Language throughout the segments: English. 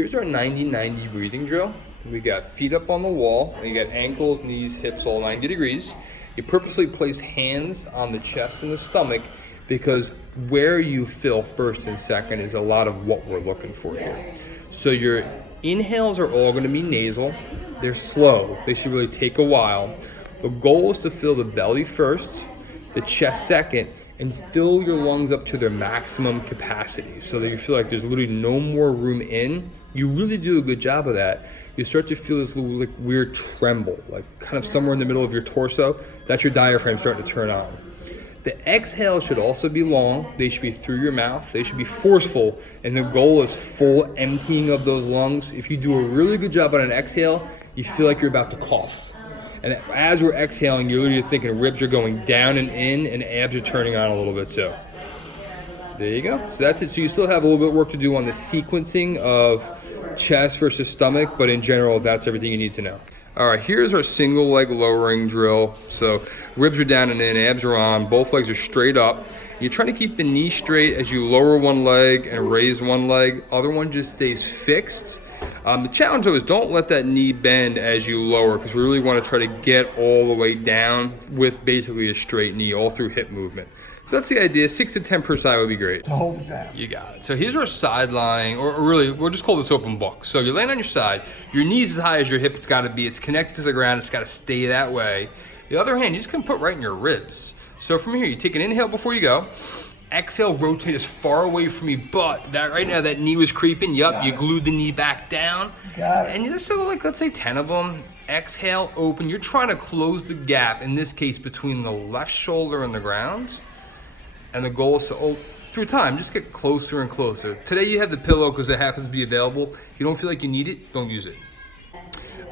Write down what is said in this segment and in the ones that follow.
Here's our 90-90 breathing drill. We got feet up on the wall, and you got ankles, knees, hips all 90 degrees. You purposely place hands on the chest and the stomach because where you fill first and second is a lot of what we're looking for here. So your inhales are all going to be nasal. They're slow. They should really take a while. The goal is to fill the belly first, the chest second, and fill your lungs up to their maximum capacity so that you feel like there's literally no more room in. You really do a good job of that. You start to feel this little like weird tremble, like kind of somewhere in the middle of your torso. That's your diaphragm starting to turn on. The exhale should also be long. They should be through your mouth. They should be forceful. And the goal is full emptying of those lungs. If you do a really good job on an exhale, you feel like you're about to cough. And as we're exhaling, you're literally thinking ribs are going down and in, and abs are turning on a little bit too. There you go. So that's it. So you still have a little bit of work to do on the sequencing of chest versus stomach, but in general, that's everything you need to know. All right, here's our single leg lowering drill. So ribs are down and in, abs are on, both legs are straight up. You're trying to keep the knee straight as you lower one leg and raise one leg. Other one just stays fixed. The challenge though is don't let that knee bend as you lower, because we really want to try to get all the way down with basically a straight knee all through hip movement. So that's the idea. 6 to 10 per side would be great. To hold it down. You got it. So here's our side lying, or really, we'll just call this open book. So you're laying on your side, your knee's as high as your hip it's got to be. It's connected to the ground. It's got to stay that way. The other hand, you just can put right in your ribs. So from here, you take an inhale before you go. Exhale, rotate as far away from your butt. That right now, that knee was creeping. Yup, you glued the knee back down. Got it. And you just do like, let's say 10 of them. Exhale, open. You're trying to close the gap, in this case, between the left shoulder and the ground. And the goal is to, through time, just get closer and closer. Today you have the pillow because it happens to be available. If you don't feel like you need it, don't use it.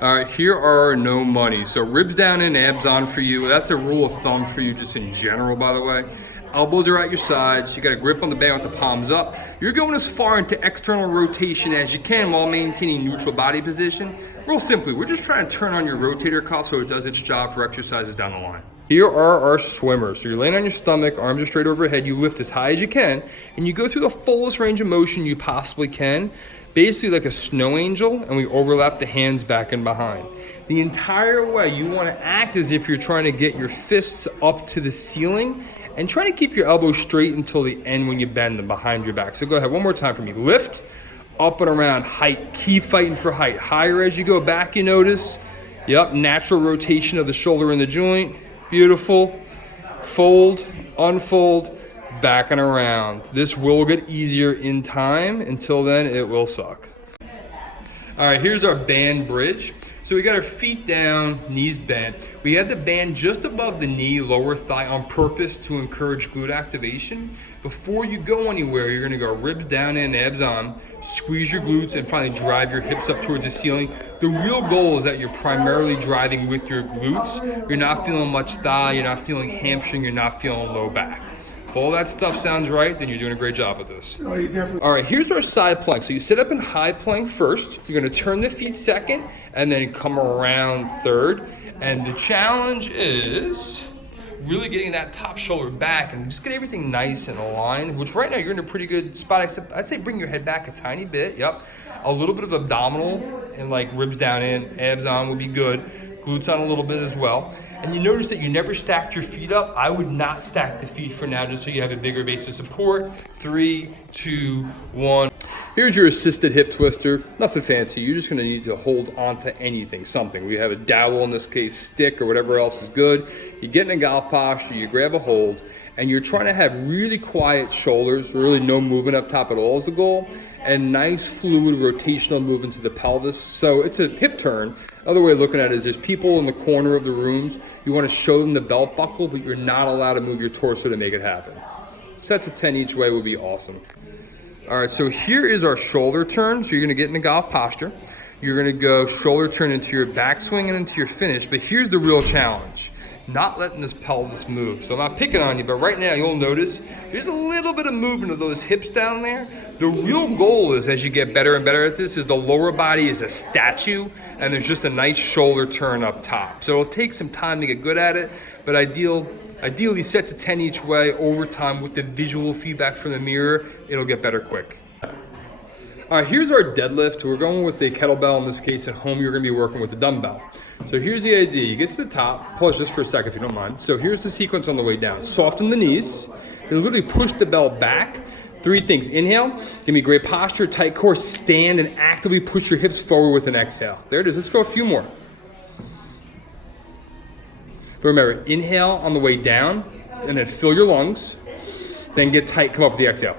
All right, here are no money. So ribs down and abs on for you. That's a rule of thumb for you just in general, by the way. Elbows are at your sides. You got a grip on the band with the palms up. You're going as far into external rotation as you can while maintaining neutral body position. Real simply, we're just trying to turn on your rotator cuff so it does its job for exercises down the line. Here are our swimmers. So you're laying on your stomach, arms are straight overhead. You lift as high as you can, and you go through the fullest range of motion you possibly can, basically like a snow angel, and we overlap the hands back and behind. The entire way, you want to act as if you're trying to get your fists up to the ceiling, and try to keep your elbows straight until the end when you bend them behind your back. So go ahead, one more time for me. Lift, up and around, height. Keep fighting for height. Higher as you go back, you notice. Yep, natural rotation of the shoulder and the joint. Beautiful. Fold, unfold, back and around. This will get easier in time. Until then, it will suck. All right, here's our band bridge. So we got our feet down, knees bent. We have the band just above the knee, lower thigh on purpose to encourage glute activation. Before you go anywhere, you're gonna go ribs down and abs on, squeeze your glutes and finally drive your hips up towards the ceiling. The real goal is that you're primarily driving with your glutes. You're not feeling much thigh, you're not feeling hamstring, you're not feeling low back. If all that stuff sounds right, then you're doing a great job with this. No, you definitely. All right, here's our side plank. So you sit up in high plank first. You're gonna turn the feet second, and then come around third. And the challenge is really getting that top shoulder back and just get everything nice and aligned, which right now you're in a pretty good spot, except I'd say bring your head back a tiny bit. Yep. A little bit of abdominal and like ribs down in, abs on would be good. Glutes on a little bit as well. And you notice that you never stacked your feet up. I would not stack the feet for now, just so you have a bigger base of support. 3, 2, 1. Here's your assisted hip twister. Nothing fancy. You're just gonna need to hold onto anything, something. We have a dowel, in this case, stick, or whatever else is good. You get in a golf posture, you grab a hold, and you're trying to have really quiet shoulders, really no movement up top at all is the goal, and nice fluid rotational movement to the pelvis. So it's a hip turn. Another way of looking at it is there's people in the corner of the rooms. You want to show them the belt buckle, but you're not allowed to move your torso to make it happen. Sets of 10 each way would be awesome. All right, so here is our shoulder turn. So you're gonna get in a golf posture. You're gonna go shoulder turn into your backswing and into your finish, but here's the real challenge. Not letting this pelvis move. So I'm not picking on you, but right now you'll notice there's a little bit of movement of those hips down there. The real goal is, as you get better and better at this, is the lower body is a statue and there's just a nice shoulder turn up top. So it'll take some time to get good at it, but ideally sets of 10 each way over time with the visual feedback from the mirror, it'll get better quick. All right, here's our deadlift. We're going with a kettlebell. In this case, at home, you're gonna be working with a dumbbell. So here's the idea. You get to the top, pause just for a second if you don't mind. So here's the sequence on the way down. Soften the knees, and literally push the bell back. 3 things. Inhale, give me great posture, tight core, stand, and actively push your hips forward with an exhale. There it is. Let's go a few more. But remember, inhale on the way down, and then fill your lungs. Then get tight, come up with the exhale.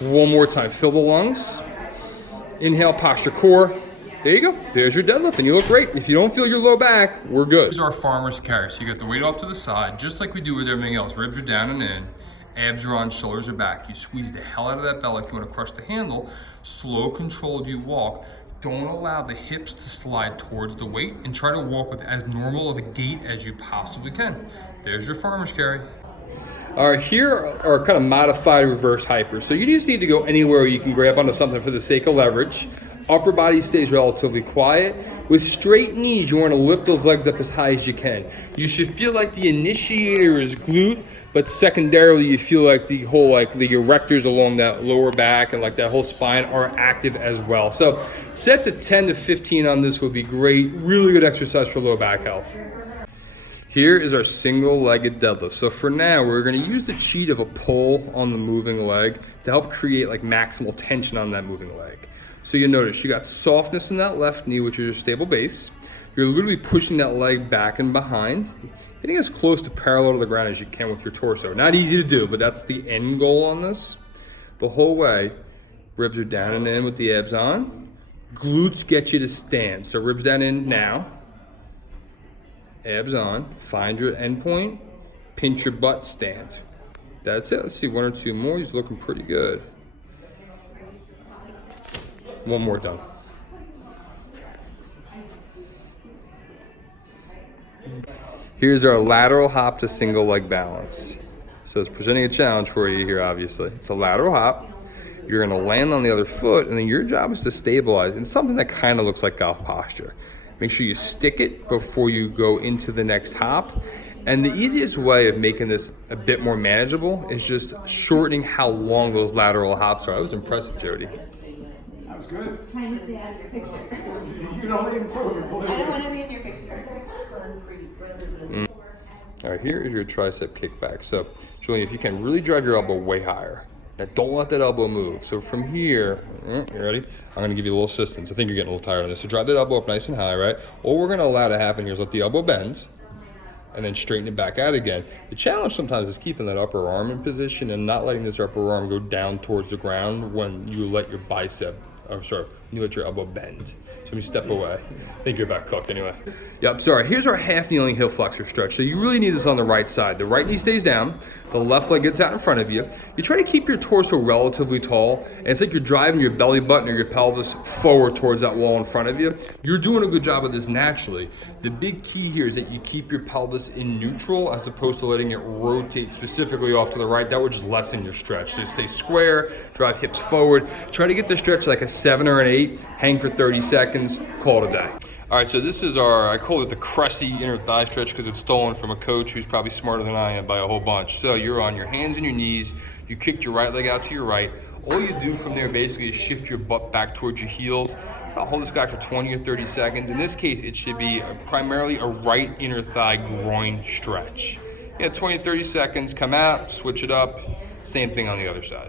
One more time, fill the lungs. Inhale, posture core. There you go. There's your deadlift, and you look great. If you don't feel your low back, we're good. Here's our farmer's carry. So you get the weight off to the side, just like we do with everything else. Ribs are down and in. Abs are on, shoulders are back. You squeeze the hell out of that belt like you want to crush the handle. Slow, controlled, you walk. Don't allow the hips to slide towards the weight, and try to walk with as normal of a gait as you possibly can. There's your farmer's carry. All right, here are kind of modified reverse hypers. So you just need to go anywhere you can grab onto something for the sake of leverage. Upper body stays relatively quiet. With straight knees, you want to lift those legs up as high as you can. You should feel like the initiator is glute, but secondarily you feel like the whole, like the erectors along that lower back and like that whole spine are active as well. So sets of 10 to 15 on this would be great. Really good exercise for low back health. Here is our single-legged deadlift. So for now, we're gonna use the cheat of a pull on the moving leg to help create like maximal tension on that moving leg. So you notice you got softness in that left knee, which is your stable base. You're literally pushing that leg back and behind, getting as close to parallel to the ground as you can with your torso. Not easy to do, but that's the end goal on this. The whole way, ribs are down and in with the abs on. Glutes get you to stand. So ribs down in now. Abs on, find your end point, pinch your butt, stand. That's it. Let's see 1 or 2 more. He's looking pretty good. One more done. Here's our lateral hop to single leg balance. So it's presenting a challenge for you here, obviously. It's a lateral hop. You're gonna land on the other foot, and then your job is to stabilize in something that kind of looks like golf posture. Make sure you stick it before you go into the next hop. And the easiest way of making this a bit more manageable is just shortening how long those lateral hops are. That was impressive, Jody. That was good. Trying to see out of your picture. You can only improve it. I don't want to be in your picture. All right, here is your tricep kickback. So, Julian, if you can really drive your elbow way higher. Now, don't let that elbow move. So from here, you ready? I'm gonna give you a little assistance. I think you're getting a little tired on this. So drive that elbow up nice and high, right? All we're gonna allow to happen here is let the elbow bend and then straighten it back out again. The challenge sometimes is keeping that upper arm in position and not letting this upper arm go down towards the ground when you let your bicep, you let your elbow bend. So let me step away. I think you're about cooked anyway. Yep, sorry. Here's our half kneeling heel flexor stretch. So you really need this on the right side. The right knee stays down, the left leg gets out in front of you. You try to keep your torso relatively tall, and it's like you're driving your belly button or your pelvis forward towards that wall in front of you. You're doing a good job of this naturally. The big key here is that you keep your pelvis in neutral as opposed to letting it rotate specifically off to the right. That would just lessen your stretch. So stay square, drive hips forward. Try to get the stretch like a 7 or an 8, hang for 30 seconds, call it a day. All right, so this is I call it the crusty inner thigh stretch because it's stolen from a coach who's probably smarter than I am by a whole bunch. So you're on your hands and your knees, you kicked your right leg out to your right. All you do from there basically is shift your butt back towards your heels. I'll hold this guy for 20 or 30 seconds. In this case, it should be primarily a right inner thigh groin stretch. Yeah, 20, 30 seconds, come out, switch it up. Same thing on the other side.